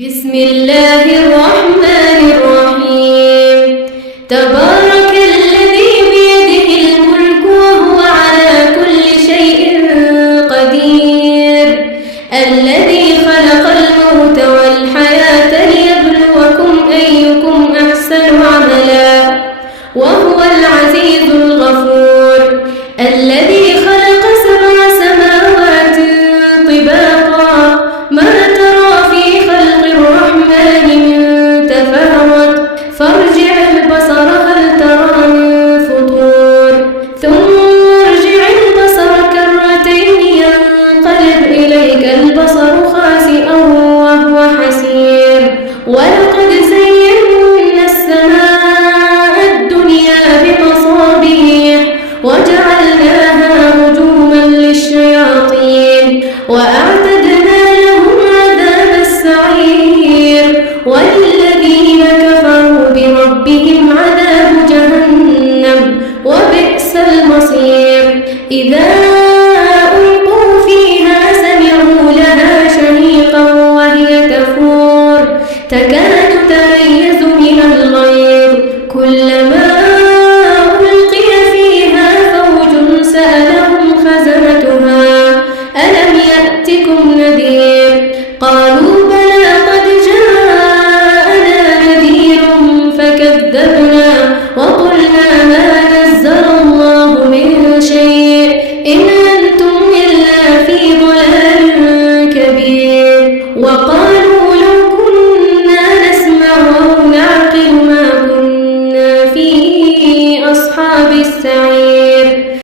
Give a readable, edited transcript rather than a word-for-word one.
بسم الله الرحمن الرحيم. تبارك الذي بيده الملك وهو على كل شيء قدير، الذي خلق الموت والحياة ليبلوكم أيكم أحسن عملا، وهو العزيز الغفور، الذي خلق 7 سماوات طباقا، ما ترى في خلق الرحمن من تفاوت، فارجع البصر هل ترى من فطور، ثم ارجع البصر كرتين ينقلب إليك البصر خاسئا وهو حسير، ولقد زينا السماء الدنيا بمصابيح وجعلناها رجوما للشياطين وأعتدنا لهم عذاب السعير، وللذين كفروا بربهم عذاب جهنم وبئس المصير. إذا ألقوا فيها سمعوا لها شهيقا وهي تفور تكاد